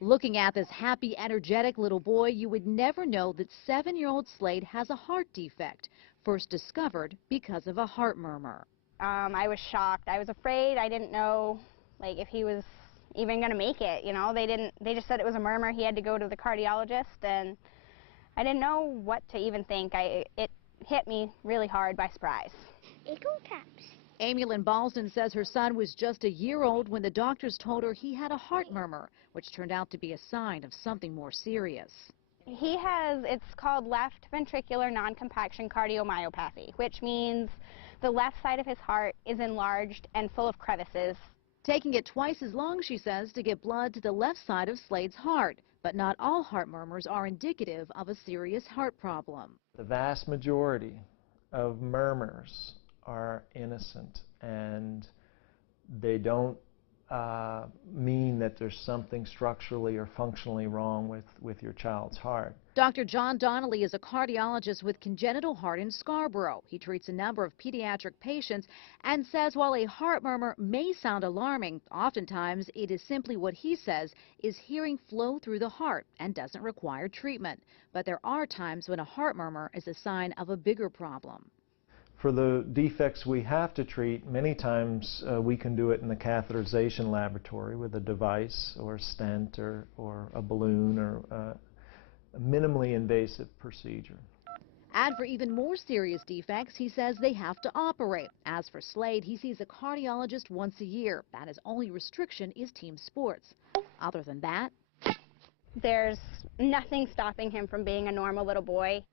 Looking at this happy, energetic little boy, you would never know that 7-year-old Slade has a heart defect, first discovered because of a heart murmur. I was shocked. I was afraid. I didn't know, like, if he was even going to make it. You know, they just said it was a murmur. He had to go to the cardiologist, and I didn't know what to even think. It hit me really hard by surprise. Eagle caps. Amy Lynn Ballston says her son was just a year old when the doctors told her he had a heart murmur, which turned out to be a sign of something more serious. He has, it's called left ventricular non-compaction cardiomyopathy, which means the left side of his heart is enlarged and full of crevices. Taking it twice as long, she says, to get blood to the left side of Slade's heart. But not all heart murmurs are indicative of a serious heart problem. The vast majority of murmurs are innocent, and they don't mean that there's something structurally or functionally wrong with your child's heart. Dr. John Donnelly is a cardiologist with Congenital Heart in Scarborough. He treats a number of pediatric patients and says while a heart murmur may sound alarming, oftentimes it is simply what he says is hearing flow through the heart and doesn't require treatment. But there are times when a heart murmur is a sign of a bigger problem. For the defects we have to treat, many times we can do it in the catheterization laboratory with a device or a stent or a balloon or a minimally invasive procedure. And for even more serious defects, he says they have to operate. As for Slade, he sees a cardiologist once a year, and his only restriction is team sports. Other than that, There's nothing stopping him from being a normal little boy.